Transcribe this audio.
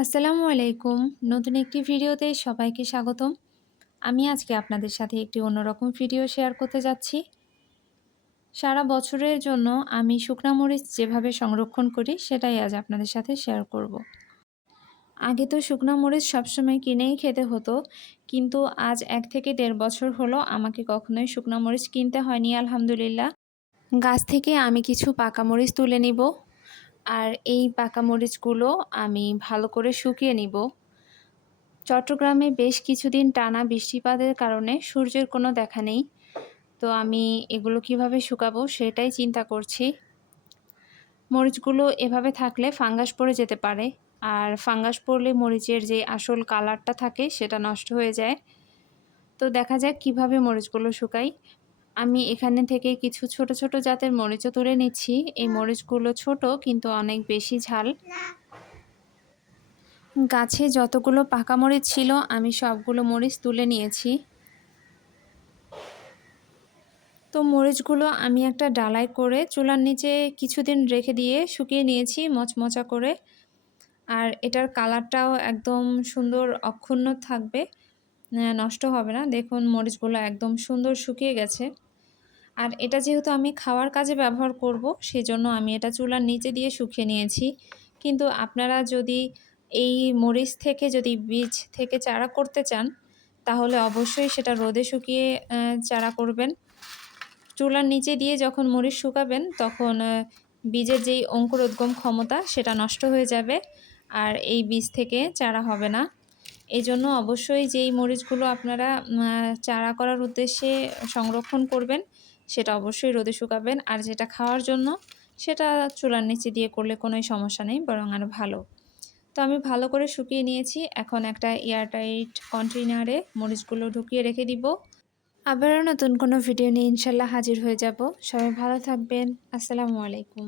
আসসালামু আলাইকুম। নতুন একটি ভিডিওতে সবাইকে স্বাগতম। আমি আজকে আপনাদের সাথে একটি অন্যরকম ভিডিও শেয়ার করতে যাচ্ছি। সারা বছরের জন্য আমি শুকনা মরিচ যেভাবে সংরক্ষণ করি সেটাই আজ আপনাদের সাথে শেয়ার করব। আগে তো শুকনা মরিচ সবসময় কিনেই খেতে হতো, কিন্তু আজ ১ থেকে ১.৫ বছর হলো আমাকে কখনোই শুকনা মরিচ কিনতে হয়নি আলহামদুলিল্লাহ। গাছ থেকে আমি কিছু পাকা মরিচ তুলে নিব, আর এই পাকা মরিচগুলো আমি ভালো করে শুকিয়ে নিব। চট্টগ্রামে বেশ কিছুদিন টানা বৃষ্টিপাতের কারণে সূর্যের কোনো দেখা নেই। তো আমি এগুলো কিভাবে শুকাবো সেটাই চিন্তা করছি। মরিচগুলো এভাবে থাকলে ফাঙ্গাস পড়ে যেতে পারে, আর ফাঙ্গাস পড়লে মরিচের যে আসল কালারটা থাকে সেটা নষ্ট হয়ে যায়। তো দেখা যাক কিভাবে মরিচগুলো শুকাই। আমি এখানে থেকে কিছু ছোট ছোট জাতের মরিচও তুলে নিচ্ছি। এই মরিচগুলো ছোট কিন্তু অনেক বেশি ঝাল। গাছে যতগুলো পাকা মরিচ ছিল আমি সবগুলো মরিচ তুলে নিয়েছি। তো মরিচগুলো আমি একটা ডালায় করে চুলার নিচে কিছুদিন রেখে দিয়ে শুকিয়ে নিয়েছি মচমচা করে। আর এটার কালারটাও একদম সুন্দর অক্ষুণ্ণ থাকবে, নষ্ট হবে না। দেখুন মরিচগুলো একদম সুন্দর শুকিয়ে গেছে। আর এটা যেহেতু আমি খাওয়ার কাজে ব্যবহার করব, সেজন্য আমি এটা চুলার নিচে দিয়ে শুকিয়ে নিয়েছি। কিন্তু আপনারা যদি এই মরিচ থেকে যদি বীজ থেকে চারা করতে চান, তাহলে অবশ্যই সেটা রোদে শুকিয়ে চারা করবেন। চুলার নিচে দিয়ে যখন মরিচ শুকাবেন তখন বীজের যেই অঙ্কুরোদ্গম ক্ষমতা সেটা নষ্ট হয়ে যাবে, আর এই বীজ থেকে চারা হবে না। এজন্য অবশ্যই যেই মরিচগুলো আপনারা চারা করার উদ্দেশ্যে সংরক্ষণ করবেন সেটা অবশ্যই রোদে শুকাবেন, আর যেটা খাওয়ার জন্য সেটা চুলার নিচে দিয়ে করলে কোনোই সমস্যা নেই, বরং আরও ভালো। তো আমি ভালো করে শুকিয়ে নিয়েছি। এখন একটা এয়ারটাইট কন্টেইনারে মরিচগুলো ঢুকিয়ে রেখে দিব। আবারও নতুন কোনো ভিডিও নিয়ে ইনশাল্লাহ হাজির হয়ে যাব। সবাই ভালো থাকবেন। আসসালামু আলাইকুম।